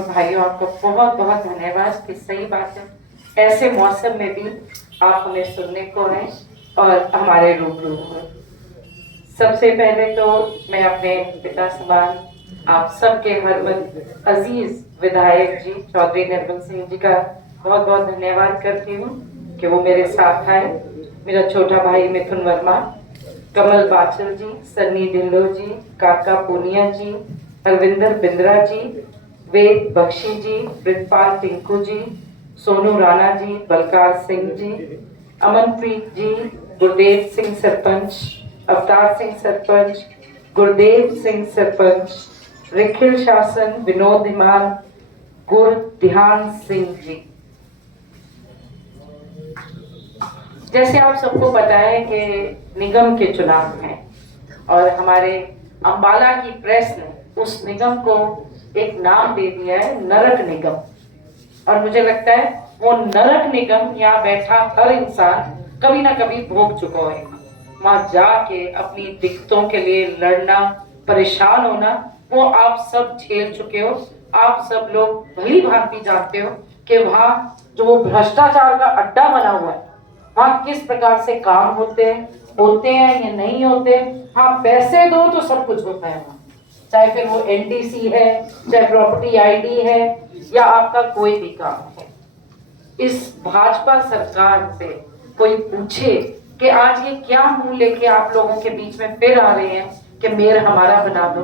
और भाइयों, आपको बहुत बहुत धन्यवाद कि सही बात है ऐसे मौसम में भी आप हमें सुनने को आए और हमारे रूबरू हुए। सबसे पहले तो मैं अपने पिता समान आप सबके हरमन अजीज विधायक जी चौधरी निर्मल सिंह जी का बहुत बहुत धन्यवाद करती हूँ कि वो मेरे साथ आए। मेरा छोटा भाई मिथुन वर्मा, कमल बाचल जी, सन्नी ढिल्लो जी, काका पूनिया जी, अलविंदर बिंद्रा जी, वेद बख्शी जी, ब्रितपाल टिंकू जी, सोनू राणा जी, बलकार सिंह जी, अमनप्रीत जी, गुरदेव सिंह सरपंच, अवतार सिंह सरपंच, गुरदेव सिंह सरपंच, रिखिल शासन, विनोद हिमान, गुर ध्यान सिंह जी। जैसे आप सबको पता है कि निगम के चुनाव हैं और हमारे अंबाला की प्रेस ने उस निगम को एक नाम दे दिया है, नरक निगम। और मुझे लगता है वो नरक निगम यहाँ बैठा हर इंसान कभी ना कभी भोग चुका है। वहां जाके अपनी दिक्कतों के लिए लड़ना, परेशान होना, वो आप सब झेल चुके हो। आप सब लोग भली भांति जानते हो कि वहां जो वो भ्रष्टाचार का अड्डा बना हुआ है, वहां किस प्रकार से काम होते हैं या नहीं होते। हाँ, पैसे दो तो सब कुछ होता है वहां, चाहे फिर वो एनटीसी है, चाहे प्रॉपर्टी आईडी है, या आपका कोई भी काम है। इस भाजपा सरकार से कोई पूछे कि आज ये क्या मुंह लेके आप लोगों के बीच में फिर आ रहे हैं कि मेयर हमारा बना दो।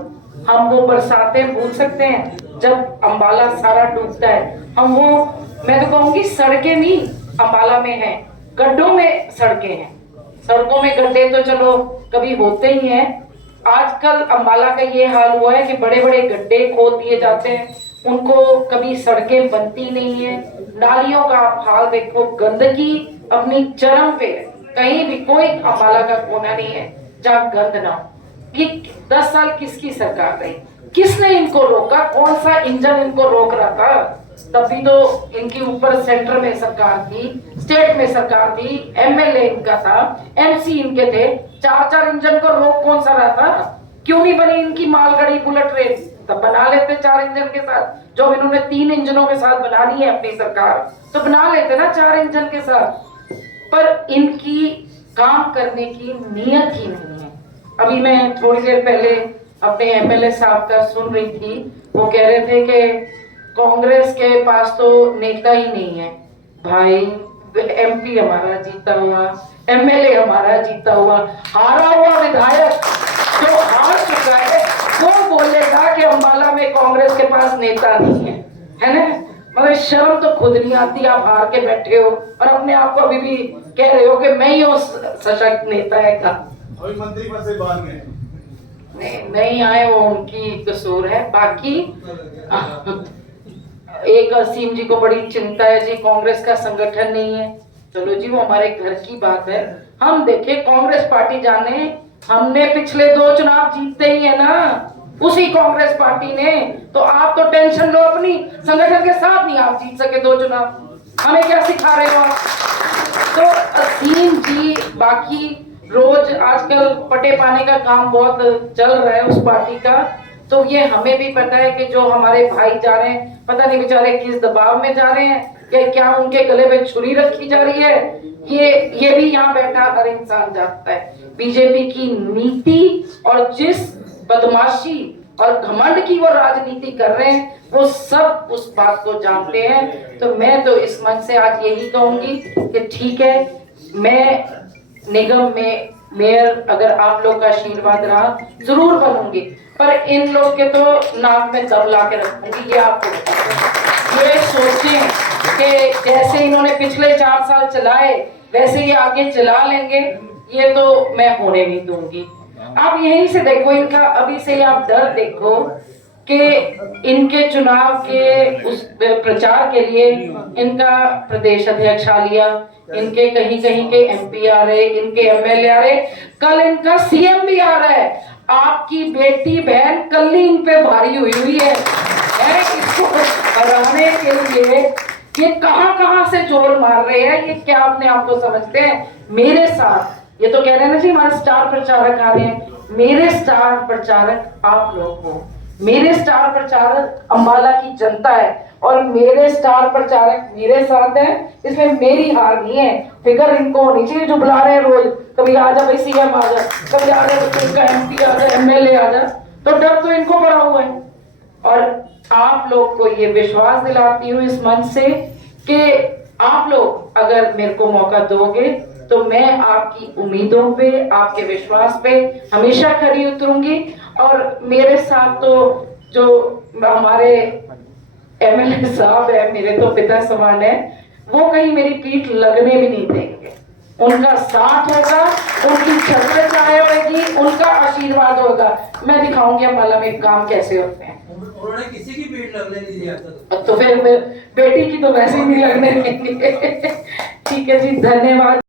हम वो बरसातें भूल सकते हैं जब अंबाला सारा डूबता है। हम वो, मैं तो कहूंगी सड़कें नहीं अंबाला में हैं, गड्ढों में सड़कें हैं। सड़कों में गड्ढे तो चलो कभी होते ही हैं। आजकल अंबाला का ये हाल हुआ है कि बड़े बड़े गड्ढे खोद दिए जाते हैं, उनको कभी सड़कें बनती नहीं है। नालियों का आप हाल देखो, गंदगी अपनी चरम पे है। कहीं भी कोई अंबाला का कोना नहीं है जहाँ गंद ना हो। ये 10 साल किसकी सरकार रही? किसने इनको रोका? कौन सा इंजन इनको रोक रहा था? तभी तो इनके ऊपर सेंटर में सरकार थी, स्टेट में सरकार थी, एमएलए इनका था, एमसी इनके थे। 4-4 इंजन को रोक कौन सा रहा था? क्यों नहीं बनी इनकी मालगाड़ी बुलेट ट्रेन? तब बना लेते 4 इंजन के साथ। जो इन्होंने 3 इंजनों के साथ बना ली है अपनी सरकार, तो बना लेते ना 4 इंजन के साथ। पर इनकी काम करने की नीयत ही नहीं है। अभी मैं थोड़ी देर पहले अपने एमएलए साहब का सुन रही थी, वो कह रहे थे कि कांग्रेस के पास तो नेता ही नहीं है। भाई, एमपी हमारा जीता हुआ, एमएलए हमारा जीता हुआ, हारा हुआ विधायक जो हार चुका है, वो बोलेगा कि अंबाला में कांग्रेस के पास नेता नहीं है ना? मगर शर्म तो खुद नहीं आती। आप हार के बैठे हो और अपने आप को अभी भी कह रहे हो कि मैं ही वो सशक्त नेता है का। मंत्री पद से बाहर गए नहीं आए, वो उनकी कसूर है। बाकी एक असीम जी को बड़ी चिंता है जी, कांग्रेस का संगठन नहीं है। चलो जी, वो हमारे घर की बात है। हम देखे कांग्रेस पार्टी जाने, हमने पिछले 2 चुनाव जीतते ही है ना, उसी कांग्रेस पार्टी ने। तो आप तो टेंशन लो अपनी, संगठन के साथ नहीं आप जीत सके 2 चुनाव। हमें क्या सिखा रहे हो आप? तो असीम जी, बाकी रोज आजकल पटे पाने का काम बहुत चल रहा है उस पार्टी का। तो ये हमें भी पता है कि जो हमारे भाई जा रहे हैं, पता नहीं बेचारे किस दबाव में जा रहे हैं, कि क्या उनके गले में छुरी रखी जा रही है, ये भी यहाँ बैठा हर इंसान जानता है। बीजेपी की नीति और जिस बदमाशी और घमंड की वो राजनीति कर रहे हैं, वो सब उस बात को जानते हैं। तो मैं तो इस मंच से आज यही कहूंगी कि ठीक है, मैं निगम में मेयर अगर आप लोग का आशीर्वाद रहा जरूर बनूंगी, पर इन लोग के तो नाक में दब ला के रखूंगी। ये आपको ये सोचें कि जैसे इन्होंने पिछले 4 साल चलाए वैसे ये आगे चला लेंगे, ये तो मैं होने नहीं दूंगी। आप यहीं से देखो, इनका अभी से आप डर देखो कि इनके चुनाव के उस प्रचार के लिए इनका प्रदेश अध्यक्ष आ लिया, इनके कहीं कहीं के एमपी आ रहे, इनके एमएलए आ रहे, कल इनका सीएम भी आ रहा है। आपकी बेटी बहन कल ही इन पे भारी हुई है इसको हराने के लिए। ये कहां से जोर मार रहे हैं, ये क्या अपने आप को समझते हैं? मेरे साथ ये तो कह रहे हैं ना जी, हमारे स्टार प्रचारक आ रहे हैं। मेरे स्टार प्रचारक आप लोग हो। मेरे स्टार प्रचारक अम्बाला की जनता है और मेरे स्टार प्रचारक मेरे साथ है, इसमें मेरी हार नहीं है। फिक्र इनको होनी चाहिए जो बुला रहे हैं रोज, कभी आ जा भाई सीएम आ जा, कभी आ जा का एमपी आ जा, एमएलए आ जा, तो डर तो इनको पड़ा हुआ है। और आप लोग को ये विश्वास दिलाती हूँ इस मंच से कि आप लोग अगर मेरे को मौका दोगे तो मैं आपकी उम्मीदों पे, आपके विश्वास पे हमेशा खरी उतरूंगी। और मेरे साथ तो जो हमारे एमएलए साहब है, मेरे तो पिता समान है, वो कहीं मेरी पीठ लगने भी नहीं देंगे। उनका साथ होगा, उनकी छत्र छाया होगी, उनका आशीर्वाद होगा। मैं दिखाऊंगी अम्बाला में काम कैसे होते हैं। उन्होंने किसी की पीठ लगने नहीं दिया था। तो फिर बेटी की तो वैसे ही नहीं लगने देंगे। ठीक है जी, धन्यवाद।